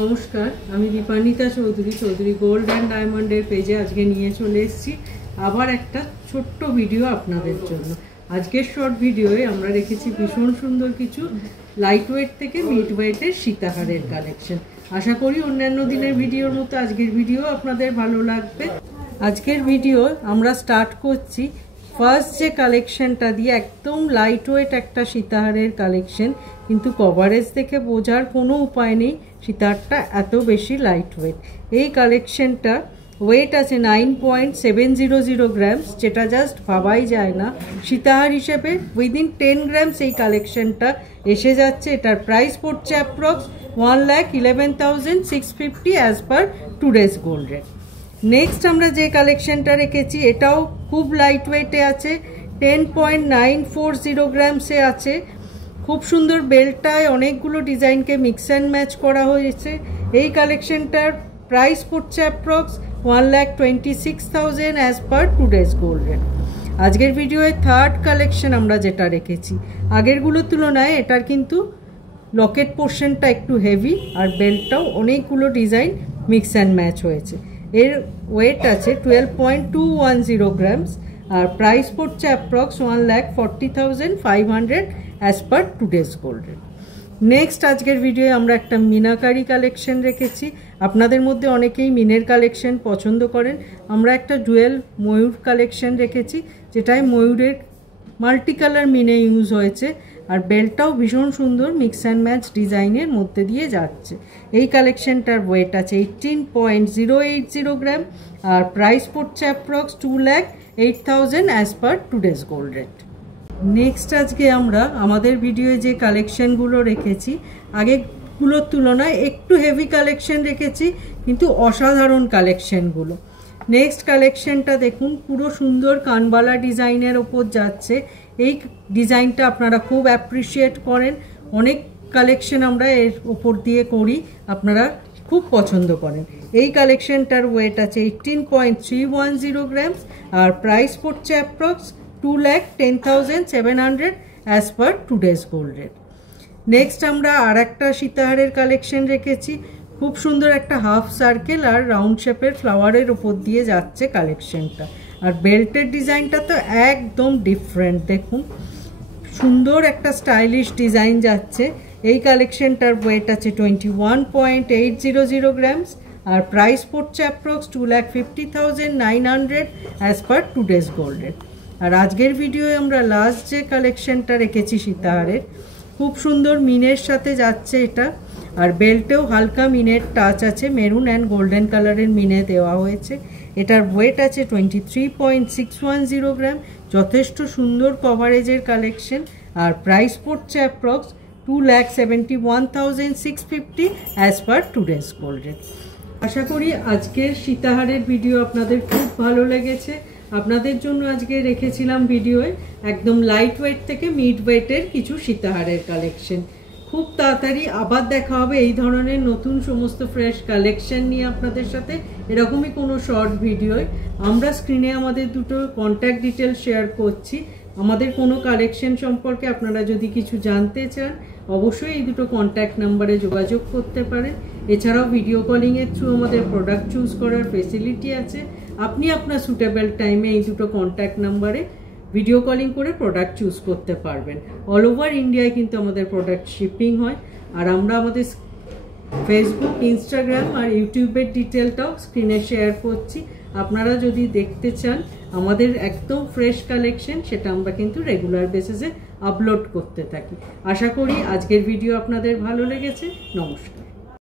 নমস্কার, আমি Dipanwita Chowdhury gold and ডায়মন্ডের পেজে আজকে নিয়ে চলে এসেছি আবার একটা ছোট্ট ভিডিও আপনাদের জন্য। আজকের শর্ট ভিডিওয়ে আমরা রেখেছি ভীষণ সুন্দর কিছু লাইট ওয়েট থেকে মিড ওয়েটের সীতাহারের কালেকশন। আশা করি অন্যান্য দিনের ভিডিওর মতো আজকের ভিডিও আপনাদের ভালো লাগবে। আজকের ভিডিও আমরা স্টার্ট করছি ফার্স্ট যে কালেকশনটা দিয়ে, একদম লাইট ওয়েট একটা সীতাহারের কালেকশন, কিন্তু কভারেজ দেখে বোঝার কোনো উপায় নেই সীতাহারটা এত বেশি লাইট ওয়েট। এই কালেকশনটা ওয়েট আছে 9.700 গ্রামস, যেটা জাস্ট ভাবাই যায় না। সীতাহার হিসেবে উইদিন 10 গ্রামস এই কালেকশনটা এসে যাচ্ছে। এটার প্রাইস পড়ছে approx 1,11,650 as per today's gold rate. Next আমরা যে কালেকশনটা রেখেছি এটাও খুব লাইট ওয়েটে আছে, 10.940 গ্রামসে আছে। খুব সুন্দর, বেল্টটায় অনেকগুলো ডিজাইনকে মিক্স অ্যান্ড ম্যাচ করা হয়েছে। এই কালেকশনটার প্রাইস পড়ছে approx 1,26,000 as per today's gold rate. আজকের ভিডিওয়ে থার্ড কালেকশন আমরা যেটা রেখেছি, আগেরগুলোর তুলনায় এটার কিন্তু লকেট পোর্শনটা একটু হেভি, আর বেল্টটাও অনেকগুলো ডিজাইন মিক্স অ্যান্ড ম্যাচ হয়েছে। এর ওয়েট আছে 12.210 গ্রামস, আর প্রাইস পড়ছে approx 1,40,500 as per today's gold rate. Next আজকের ভিডিওয়ে আমরা একটা মিনাকারি কালেকশন রেখেছি। আপনাদের মধ্যে অনেকেই মিনের কালেকশন পছন্দ করেন। আমরা একটা ডুয়েল ময়ূর কালেকশন রেখেছি, যেটায় ময়ূরের মাল্টি কালার মিনে ইউজ হয়েছে, আর বেল্টটাও ভীষণ সুন্দর মিক্স অ্যান্ড ম্যাচ ডিজাইনের মধ্যে দিয়ে যাচ্ছে। এই কালেকশনটার ওয়েট আছে 18.080 গ্রাম, আর প্রাইস পড়ছে approx 2,08,000 as per today's gold rate. Next আজকে আমরা আমাদের ভিডিওয়ে যে কালেকশনগুলো রেখেছি আগেগুলোর তুলনায় একটু হেভি কালেকশন রেখেছি, কিন্তু অসাধারণ কালেকশনগুলো। নেক্সট কালেকশনটা দেখুন, পুরো সুন্দর কানবালা ডিজাইনের ওপর যাচ্ছে। এই ডিজাইনটা আপনারা খুব অ্যাপ্রিসিয়েট করেন, অনেক কালেকশন আমরা এর ওপর দিয়ে করি, আপনারা খুব পছন্দ করেন। এই কালেকশনটার ওয়েট আছে 18.310 গ্রামস, আর প্রাইস পড়ছে approx 2,10,700 as per today's gold rate. Next আমরা আর একটা সীতাহারের কালেকশন রেখেছি। খুব সুন্দর একটা হাফ সার্কেল আর রাউন্ড শেপের ফ্লাওয়ারের ওপর দিয়ে যাচ্ছে কালেকশনটা, আর বেল্টের ডিজাইনটা তো একদম ডিফারেন্ট। দেখুন, সুন্দর একটা স্টাইলিশ ডিজাইন যাচ্ছে। এই কালেকশনটার ওয়েট আছে 21.800 গ্রামস, আর প্রাইস পড়ছে approx 2,50,900 as per today's gold rate. আর আজকের ভিডিওয়ে আমরা লাস্ট যে কালেকশনটা রেখেছি সীতাহারের, খুব সুন্দর মিনের সাথে যাচ্ছে এটা, আর বেল্টেও হালকা মিনের টাচ আছে, মেরুন অ্যান্ড গোল্ডেন কালারের মিনে দেওয়া হয়েছে। এটার ওয়েট আছে 23.610 গ্রাম, যথেষ্ট সুন্দর কভারেজের কালেকশন, আর প্রাইস পড়ছে approx 2,71,650 as per today's gold rate. আশা করি আজকের সীতাহারের ভিডিও আপনাদের খুব ভালো লেগেছে। আপনাদের জন্য আজকে রেখেছিলাম ভিডিওয়ে একদম লাইট ওয়েট থেকে মিড ওয়েটের কিছু সীতাহারের কালেকশন। খুব তাড়াতাড়ি আবার দেখা হবে এই ধরনের নতুন সমস্ত ফ্রেশ কালেকশন নিয়ে আপনাদের সাথে, এরকমই কোনো শর্ট ভিডিওয়। আমরা স্ক্রিনে আমাদের দুটো কন্ট্যাক্ট ডিটেল শেয়ার করছি। আমাদের কোনো কালেকশন সম্পর্কে আপনারা যদি কিছু জানতে চান, অবশ্যই এই দুটো কন্ট্যাক্ট নাম্বারে যোগাযোগ করতে পারেন। এছাড়াও ভিডিও কলিংয়ের থ্রু আমাদের প্রোডাক্ট চুজ করার ফেসিলিটি আছে। আপনি আপনার সুটেবল টাইমে এই দুটো কন্ট্যাক্ট নাম্বারে ভিডিও কলিং করে প্রোডাক্ট চুজ করতে পারবেন। অল ওভার ইন্ডিয়ায় কিন্তু আমাদের প্রোডাক্ট শিপিং হয়। আর আমরা আমাদের ফেসবুক, ইনস্টাগ্রাম আর ইউটিউবের ডিটেলটাও স্ক্রিনে শেয়ার করছি। আপনারা যদি দেখতে চান আমাদের একদম ফ্রেশ কালেকশন, সেটা আমরা কিন্তু রেগুলার বেসিসে আপলোড করতে থাকি। আশা করি আজকের ভিডিও আপনাদের ভালো লেগেছে। নমস্কার।